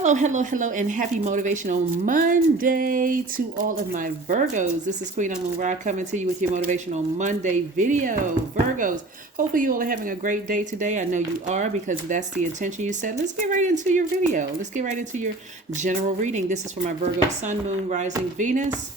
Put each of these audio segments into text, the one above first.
Hello, hello, hello, and happy Motivational Monday to all of my Virgos. This is Queen Amun Ra coming to you with your Motivational Monday video. Virgos, hopefully you all are having a great day today. I know you are because that's the intention you set. Let's get right into your video. Let's get right into your general reading. This is for my Virgo Sun, Moon, Rising, Venus,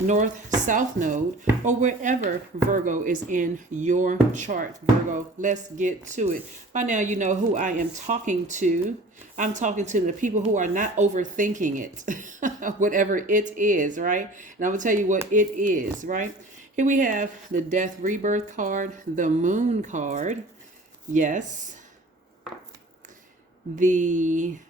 North, South node, or wherever Virgo is in your chart. Virgo, let's get to it. By now you know who I am talking to. I'm talking to the people who are not overthinking it, whatever it is, right? And I'm going to tell you what it is, right? Here we have the Death Rebirth card, the Moon card, yes, the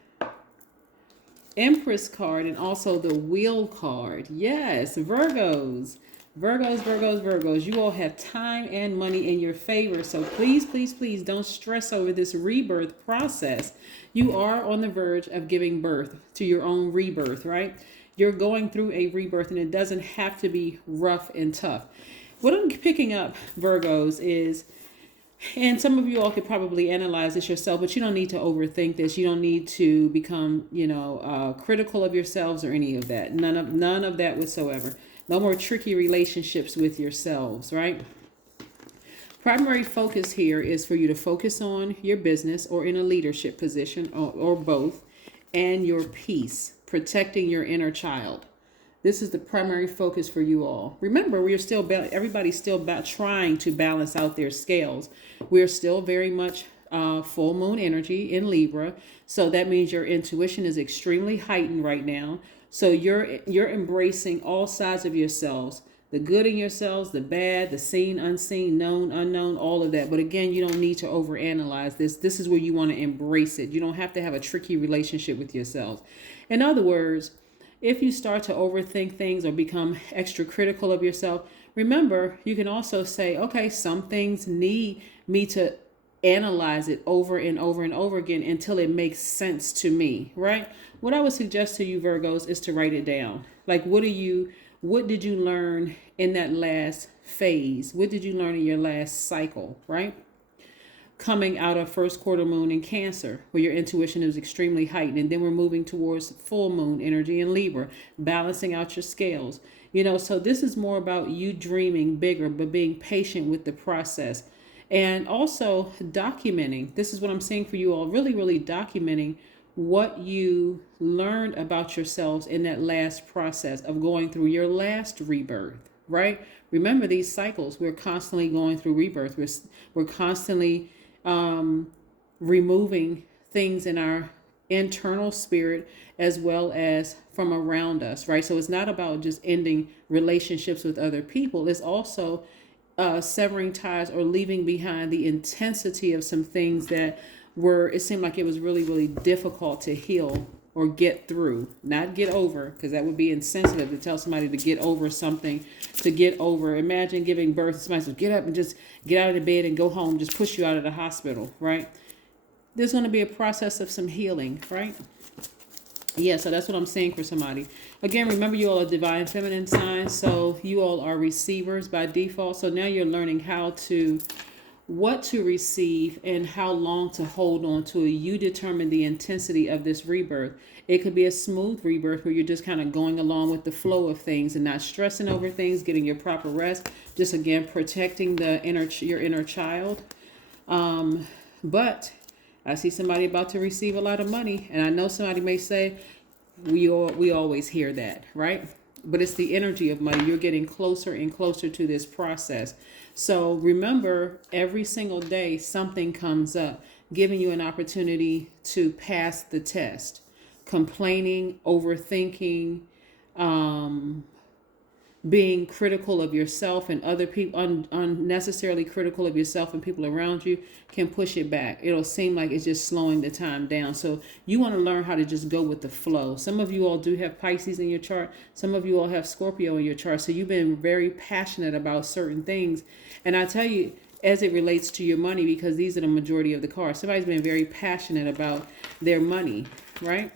Empress card, and also the Wheel card. Yes, Virgos. Virgos. You all have time and money in your favor. So please, please, please don't stress over this rebirth process. You are on the verge of giving birth to your own rebirth, right? You're going through a rebirth and it doesn't have to be rough and tough. What I'm picking up, Virgos, is, and some of you all could probably analyze this yourself, but you don't need to overthink this. You don't need to become, critical of yourselves or any of that. None of that whatsoever. No more tricky relationships with yourselves, right? Primary focus here is for you to focus on your business or in a leadership position or both, and your peace, protecting your inner child. This is the primary focus for you all. Remember, everybody's still trying to balance out their scales. We're still very much full moon energy in Libra. So that means your intuition is extremely heightened right now. So you're embracing all sides of yourselves, the good in yourselves, the bad, the seen, unseen, known, unknown, all of that. But again, you don't need to overanalyze this. This is where you want to embrace it. You don't have to have a tricky relationship with yourselves. In other words, if you start to overthink things or become extra critical of yourself, remember, you can also say, okay, some things need me to analyze it over and over and over again until it makes sense to me, right? What I would suggest to you, Virgos, is to write it down. Like, what did you learn in that last phase? What did you learn in your last cycle, right? Coming out of first quarter moon in Cancer, where your intuition is extremely heightened. And then we're moving towards full moon energy in Libra, balancing out your scales. So this is more about you dreaming bigger, but being patient with the process. And also documenting. This is what I'm saying for you all, really, really documenting what you learned about yourselves in that last process of going through your last rebirth, right? Remember these cycles. We're constantly going through rebirth. We're constantly removing things in our internal spirit as well as from around us, right? So it's not about just ending relationships with other people. It's also severing ties or leaving behind the intensity of some things that it seemed like it was really, really difficult to heal or get through, not get over, because that would be insensitive to tell somebody to get over something, to get over. Imagine giving birth. Somebody says, get up and just get out of the bed and go home, just push you out of the hospital, right? There's going to be a process of some healing, right? Yeah, so that's what I'm saying for somebody. Again, remember you all are divine feminine signs, so you all are receivers by default. So now you're learning what to receive and how long to hold on to it. You determine the intensity of this rebirth. It could be a smooth rebirth where you're just kind of going along with the flow of things and not stressing over things, getting your proper rest, just again protecting your inner child. But I see somebody about to receive a lot of money, and I know somebody may say, we always hear that, right? But it's the energy of money. You're getting closer and closer to this process. So remember, every single day something comes up, giving you an opportunity to pass the test. Complaining, overthinking, being critical of yourself and other people, unnecessarily critical of yourself and people around you, can push it back. It'll seem like it's just slowing the time down. So you want to learn how to just go with the flow. Some of you all do have Pisces in your chart. Some of you all have Scorpio in your chart. So you've been very passionate about certain things. And I tell you, as it relates to your money, because these are the majority of the cards, somebody's been very passionate about their money, right?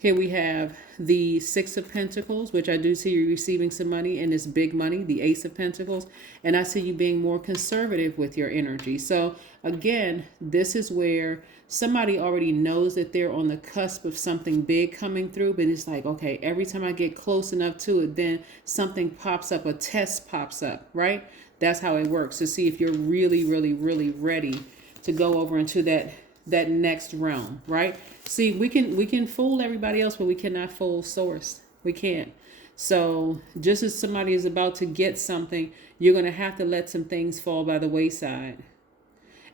Here we have the Six of Pentacles, which I do see you receiving some money, and it's big money, the Ace of Pentacles. And I see you being more conservative with your energy. So again, this is where somebody already knows that they're on the cusp of something big coming through, but it's like, okay, every time I get close enough to it, then something pops up, a test pops up, right? That's how it works, to see if you're really, really, really ready to go over into that next realm, right? See, we can fool everybody else, but we cannot fool source. We can't. So just as somebody is about to get something, you're going to have to let some things fall by the wayside.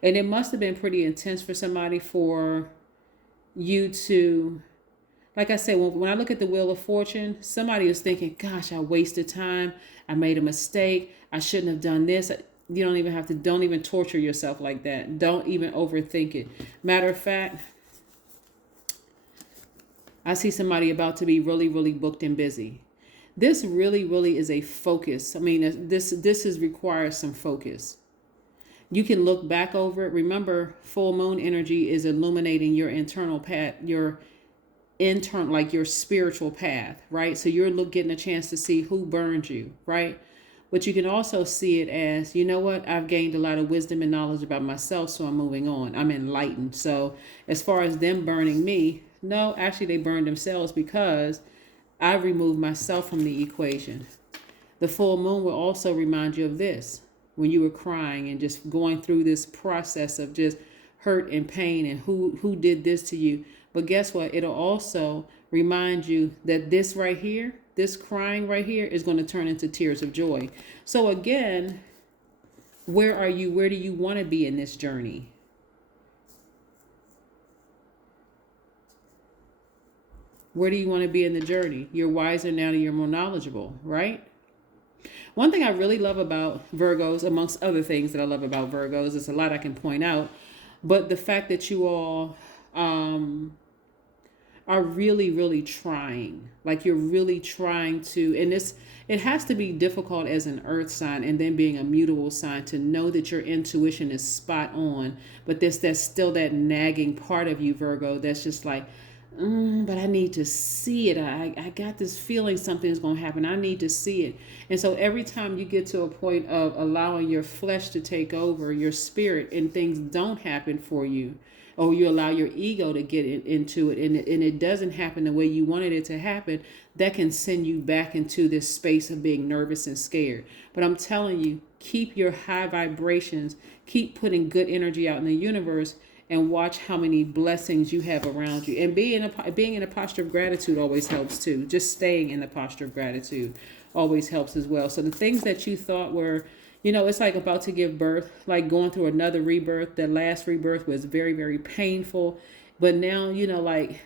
And it must have been pretty intense for somebody for you to, like I said, when I look at the Wheel of Fortune, somebody is thinking, gosh, I wasted time. I made a mistake. I shouldn't have done this. You don't even torture yourself like that. Don't even overthink it. Matter of fact, I see somebody about to be really, really booked and busy. This really, really is a focus. I mean, this requires some focus. You can look back over it. Remember, full moon energy is illuminating your internal path, your spiritual path, right? So you're getting a chance to see who burned you, right? But you can also see it as, you know what, I've gained a lot of wisdom and knowledge about myself, so I'm moving on. I'm enlightened. So as far as them burning me, no, actually they burned themselves because I removed myself from the equation. The full moon will also remind you of this. When you were crying and just going through this process of just hurt and pain and who did this to you. But guess what? It'll also remind you that this right here, this crying right here is going to turn into tears of joy. So again, where are you? Where do you want to be in this journey? Where do you want to be in the journey? You're wiser now, you're more knowledgeable, right? One thing I really love about Virgos, amongst other things that I love about Virgos, there's a lot I can point out, but the fact that you all are really, really trying. Like you're really trying to, and it has to be difficult as an earth sign and then being a mutable sign to know that your intuition is spot on, but there's still that nagging part of you, Virgo, that's just like, but I need to see it. I got this feeling something's going to happen. I need to see it. And so every time you get to a point of allowing your flesh to take over your spirit and things don't happen for you, or you allow your ego to get into it and it doesn't happen the way you wanted it to happen, that can send you back into this space of being nervous and scared. But I'm telling you, keep your high vibrations, keep putting good energy out in the universe, and watch how many blessings you have around you. And being in a posture of gratitude always helps too. Just staying in the posture of gratitude always helps as well. So the things that you thought were, it's like about to give birth, like going through another rebirth. That last rebirth was very, very painful. But now, like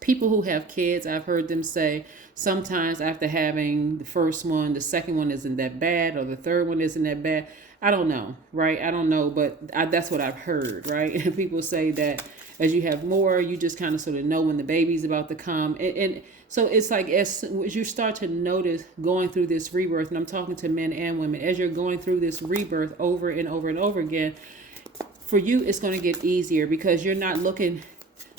people who have kids, I've heard them say sometimes after having the first one, the second one isn't that bad, or the third one isn't that bad. I don't know, right? I don't know, but that's what I've heard, right? And people say that as you have more, you just kind of sort of know when the baby's about to come. And so it's like as you start to notice going through this rebirth, and I'm talking to men and women, as you're going through this rebirth over and over and over again, for you, it's going to get easier because you're not looking.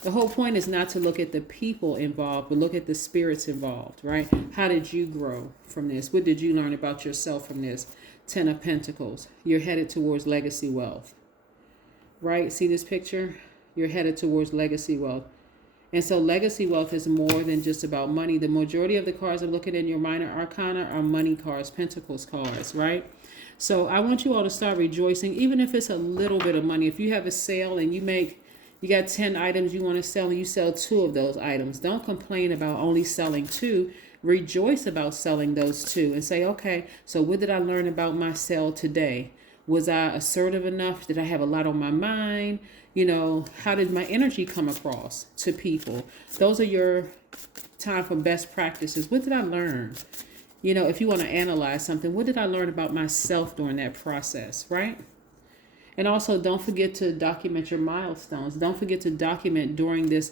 The whole point is not to look at the people involved, but look at the spirits involved, right? How did you grow from this? What did you learn about yourself from this? 10 of Pentacles. You're headed towards legacy wealth, right? See this picture? You're headed towards legacy wealth. And so legacy wealth is more than just about money. The majority of the cards I'm looking in your minor arcana are money cards, Pentacles cards, right? So I want you all to start rejoicing, even if it's a little bit of money. If you have a sale and you got 10 items you want to sell and you sell 2 of those items, don't complain about only selling 2. Rejoice about selling those 2 and say, okay, so what did I learn about my sale today? Was I assertive enough? Did I have a lot on my mind? How did my energy come across to people? Those are your time for best practices. What did I learn? If you want to analyze something, what did I learn about myself during that process, right? And also don't forget to document your milestones. Don't forget to document during this.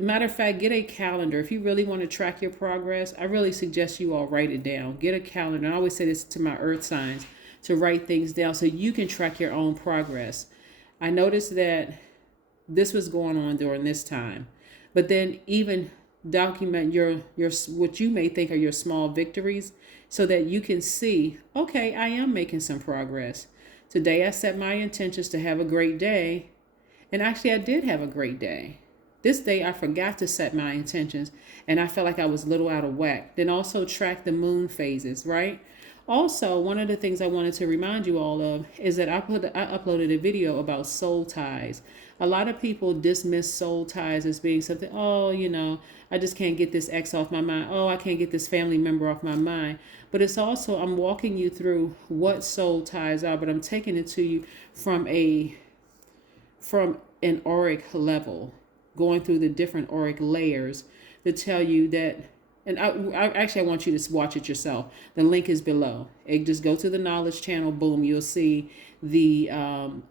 Matter of fact, get a calendar. If you really want to track your progress, I really suggest you all write it down. Get a calendar. I always say this to my earth signs, to write things down so you can track your own progress. I noticed that this was going on during this time. But then even document your what you may think are your small victories so that you can see, okay, I am making some progress. Today I set my intentions to have a great day, and actually I did have a great day. This day I forgot to set my intentions and I felt like I was a little out of whack. Then also track the moon phases, right? Also, one of the things I wanted to remind you all of is that I uploaded a video about soul ties. A lot of people dismiss soul ties as being something, oh, I just can't get this ex off my mind. Oh, I can't get this family member off my mind. But it's also, I'm walking you through what soul ties are, but I'm taking it to you from an auric level, going through the different auric layers to tell you that. And I want you to watch it yourself. The link is below. Just go to the knowledge channel. Boom, you'll see the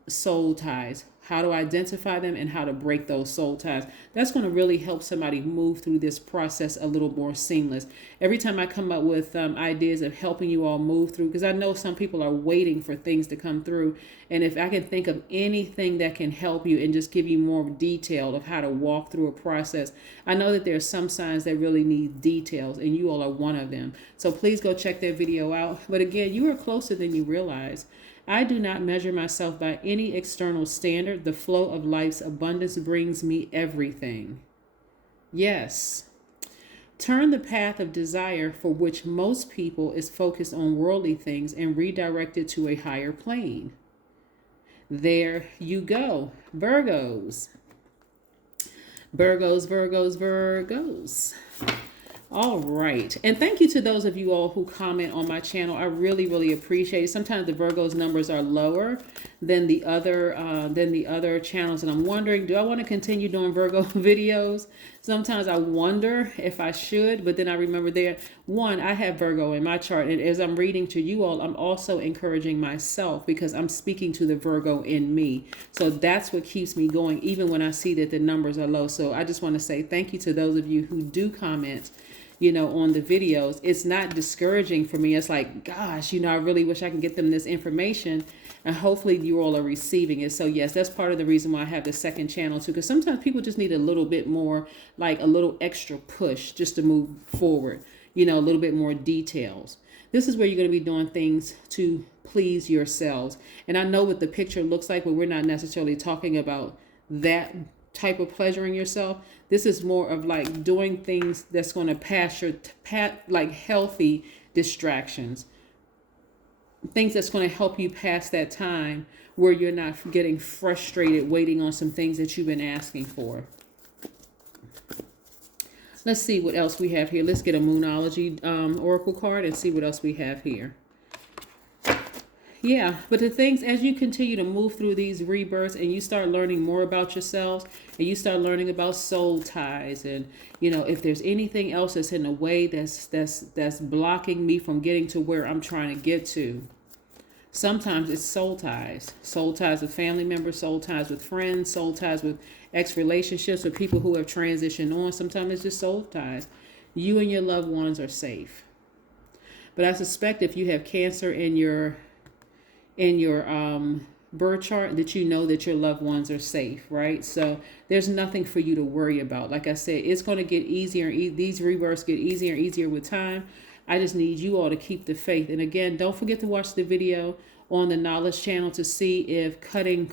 soul ties, how to identify them and how to break those soul ties. That's going to really help somebody move through this process a little more seamless. Every time I come up with ideas of helping you all move through, because I know some people are waiting for things to come through. And if I can think of anything that can help you and just give you more detail of how to walk through a process, I know that there are some signs that really need details, and you all are one of them. So please go check that video out. But again, you are closer than you realize. I do not measure myself by any external standard. The flow of life's abundance brings me everything. Yes. Turn the path of desire, for which most people is focused on worldly things, and redirect it to a higher plane. There you go. Virgos. Virgos, Virgos, Virgos. All right. And thank you to those of you all who comment on my channel. I really, really appreciate it. Sometimes the Virgos numbers are lower than the other channels. And I'm wondering, do I want to continue doing Virgo videos? Sometimes I wonder if I should, but then I remember I have Virgo in my chart. And as I'm reading to you all, I'm also encouraging myself because I'm speaking to the Virgo in me. So that's what keeps me going, even when I see that the numbers are low. So I just want to say thank you to those of you who do comment on the videos. It's not discouraging for me. It's like, gosh, I really wish I can get them this information, and hopefully you all are receiving it. So yes, that's part of the reason why I have the second channel too, because sometimes people just need a little bit more, like a little extra push just to move forward, a little bit more details. This is where you're going to be doing things to please yourselves. And I know what the picture looks like, but we're not necessarily talking about that type of pleasuring yourself. This is more of like doing things that's going to pass like healthy distractions, things that's going to help you pass that time where you're not getting frustrated waiting on some things that you've been asking for. Let's see what else we have here. Let's get a Moonology Oracle card and see what else we have here. Yeah, but the things, as you continue to move through these rebirths and you start learning more about yourselves and you start learning about soul ties, and if there's anything else that's in a way that's blocking me from getting to where I'm trying to get to. Sometimes it's soul ties with family members, soul ties with friends, soul ties with ex-relationships, with people who have transitioned on. Sometimes it's just soul ties. You and your loved ones are safe. But I suspect if you have Cancer in your birth chart, that that your loved ones are safe, right? So there's nothing for you to worry about. Like I said, it's going to get easier. These rebirths get easier and easier with time. I just need you all to keep the faith. And again, don't forget to watch the video on the Knowledge channel to see if cutting,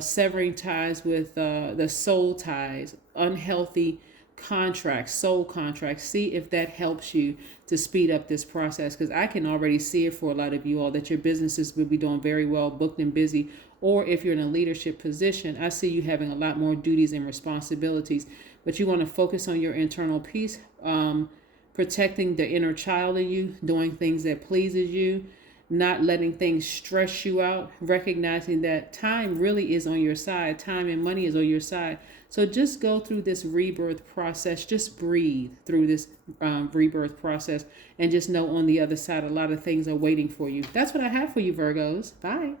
severing ties with the soul ties, unhealthy contracts, soul contracts, see if that helps you to speed up this process, because I can already see it for a lot of you all that your businesses will be doing very well, booked and busy, or if you're in a leadership position, I see you having a lot more duties and responsibilities, but you want to focus on your internal peace, protecting the inner child in you, doing things that pleases you, not letting things stress you out, recognizing that time really is on your side, time and money is on your side. So just go through this rebirth process. Just breathe through this rebirth process and just know on the other side, a lot of things are waiting for you. That's what I have for you, Virgos. Bye.